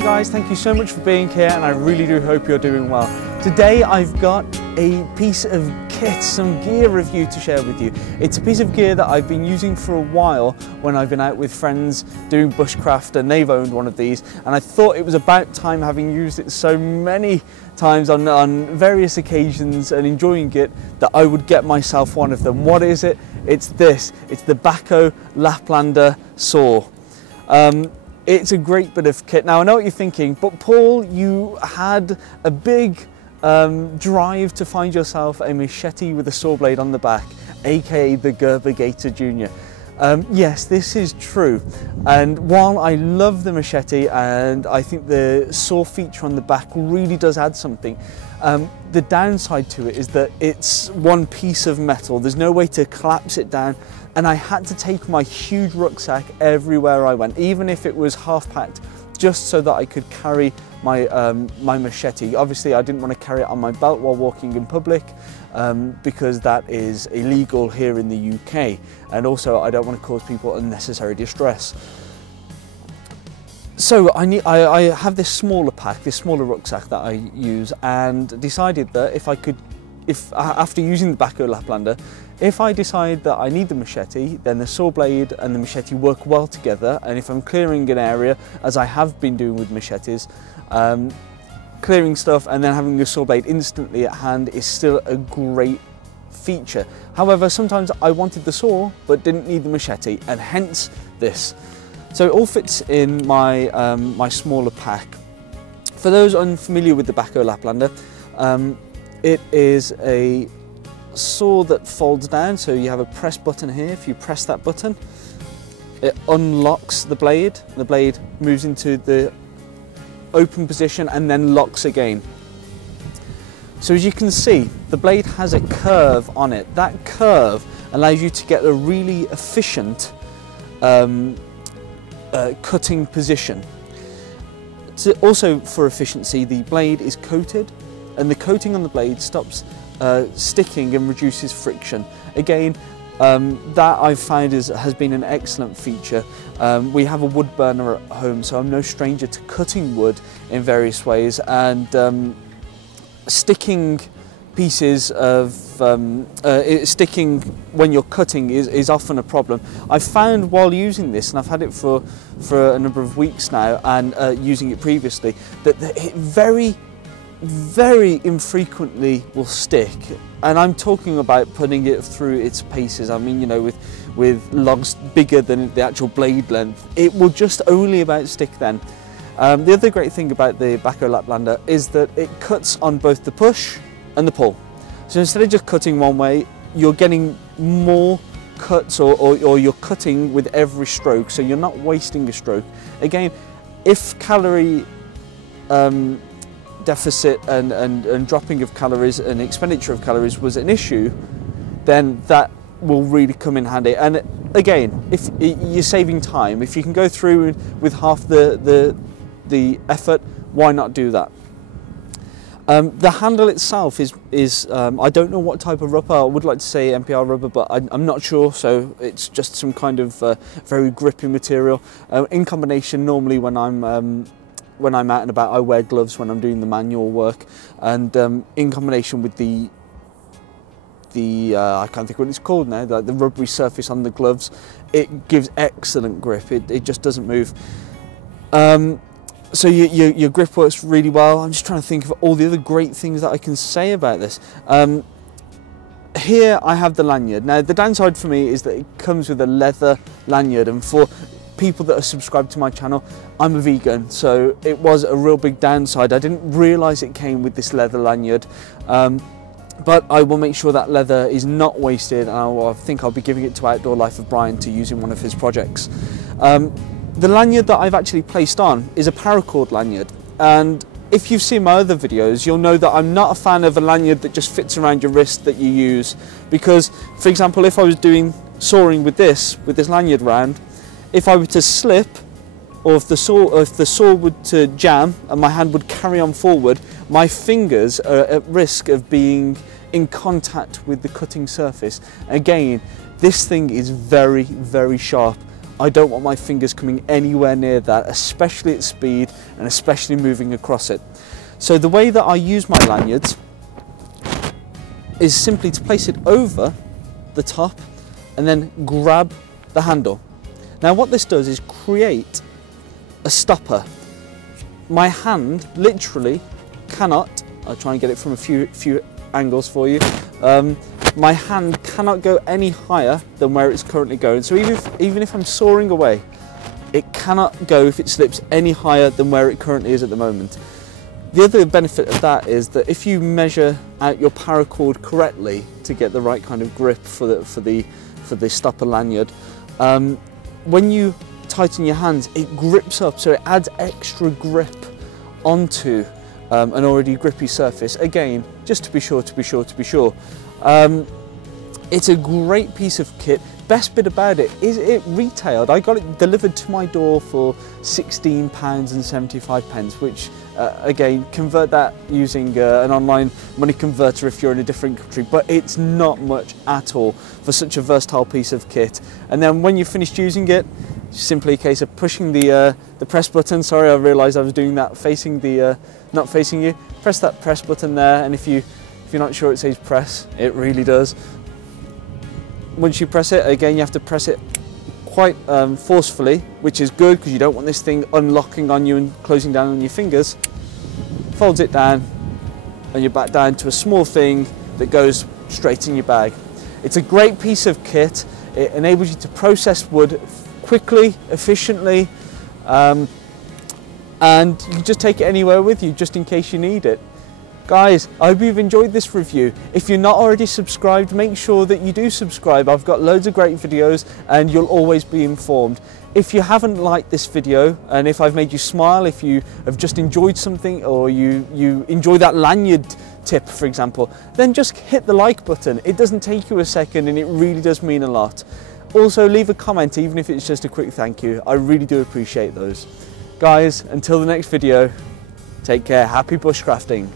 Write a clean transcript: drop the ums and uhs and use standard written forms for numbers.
Hey guys, thank you so much for being here, and I really do hope you're doing well. Today I've got a piece of kit, some gear review to share with you. It's a piece of gear that I've been using for a while when I've been out with friends doing bushcraft, and they've owned one of these, and I thought it was about time, having used it so many times on various occasions and enjoying it, that I would get myself one of them. What is it? It's this. It's the Bahco Laplander saw. It's a great bit of kit. Now I know what you're thinking, but Paul, you had a big drive to find yourself a machete with a saw blade on the back, aka the Gerber Gator Jr. Yes, this is true, and while I love the machete and I think the saw feature on the back really does add something, the downside to it is that it's one piece of metal. There's no way to collapse it down, and I had to take my huge rucksack everywhere I went, even if it was half packed, just so that I could carry my my machete. Obviously I didn't want to carry it on my belt while walking in public, because that is illegal here in the UK, and also I don't want to cause people unnecessary distress. So I have this smaller pack, this smaller rucksack that I use, and decided that if after using the Bahco Laplander, if I decide that I need the machete, then the saw blade and the machete work well together, and if I'm clearing an area, as I have been doing with machetes, clearing stuff and then having the saw blade instantly at hand is still a great feature. However, sometimes I wanted the saw but didn't need the machete, and hence this. So it all fits in my, my smaller pack. For those unfamiliar with the Bahco Laplander, it is a saw that folds down, so you have a press button here. If you press that button, it unlocks the blade. The blade moves into the open position and then locks again. So as you can see, the blade has a curve on it. That curve allows you to get a really efficient cutting position. Also for efficiency, the blade is coated, and the coating on the blade stops sticking and reduces friction. Again, that I've found has been an excellent feature. We have a wood burner at home, so I'm no stranger to cutting wood in various ways, and sticking pieces of sticking when you're cutting is often a problem. I've found while using this, and I've had it for a number of weeks now, and using it previously, that it very infrequently will stick, and I'm talking about putting it through its paces. I mean, you know, with logs bigger than the actual blade length, it will just only about stick then. The other great thing about the Bahco Laplander is that it cuts on both the push and the pull. So instead of just cutting one way, you're getting more cuts, or you're cutting with every stroke, so you're not wasting a stroke. Again, if calorie deficit and dropping of calories and expenditure of calories was an issue, then that will really come in handy. And again, if you're saving time, if you can go through with half the effort, why not do that? The handle itself is I don't know what type of rubber. I would like to say MPR rubber, but I'm not sure, so it's just some kind of very grippy material. In combination, normally when I'm out and about, I wear gloves when I'm doing the manual work, and in combination with the I can't think what it's called now, like the rubbery surface on the gloves, it gives excellent grip. It just doesn't move. So your grip works really well. I'm just trying to think of all the other great things that I can say about this. Here I have the lanyard. Now the downside for me is that it comes with a leather lanyard, and for people that are subscribed to my channel, I'm a vegan, so it was a real big downside. I didn't realise it came with this leather lanyard, but I will make sure that leather is not wasted, and I think I'll be giving it to Outdoor Life of Brian to use in one of his projects. The lanyard that I've actually placed on is a paracord lanyard, and if you've seen my other videos, you'll know that I'm not a fan of a lanyard that just fits around your wrist that you use, because, for example, if I was doing sawing with this lanyard round, if I were to slip, or if the saw would to jam and my hand would carry on forward, my fingers are at risk of being in contact with the cutting surface. Again, this thing is very sharp. I don't want my fingers coming anywhere near that, especially at speed and especially moving across it. So the way that I use my lanyards is simply to place it over the top and then grab the handle. Now what this does is create a stopper. My hand literally cannot, I'll try and get it from a few angles for you, my hand cannot go any higher than where it's currently going. So even if I'm soaring away, it cannot go if it slips any higher than where it currently is at the moment. The other benefit of that is that if you measure out your paracord correctly to get the right kind of grip for the stopper lanyard, when you tighten your hands, it grips up, so it adds extra grip onto an already grippy surface. Again, just to be sure. It's a great piece of kit. Best bit about it is it retailed. I got it delivered to my door for £16.75, which again, convert that using an online money converter if you're in a different country, but it's not much at all for such a versatile piece of kit. And then when you've finished using it, simply a case of pushing the press button. Sorry, I realised I was doing that facing the, not facing you. Press that press button there, and if you're not sure it says press, it really does. Once you press it, again, you have to press it quite forcefully, which is good because you don't want this thing unlocking on you and closing down on your fingers. Folds it down, and you're back down to a small thing that goes straight in your bag. It's a great piece of kit. It enables you to process wood quickly, efficiently, and you can just take it anywhere with you just in case you need it. Guys, I hope you've enjoyed this review. If you're not already subscribed, make sure that you do subscribe. I've got loads of great videos and you'll always be informed. If you haven't liked this video, and if I've made you smile, if you have just enjoyed something, or you enjoy that lanyard tip, for example, then just hit the like button. It doesn't take you a second and it really does mean a lot. Also, leave a comment, even if it's just a quick thank you. I really do appreciate those. Guys, until the next video, take care. Happy bushcrafting.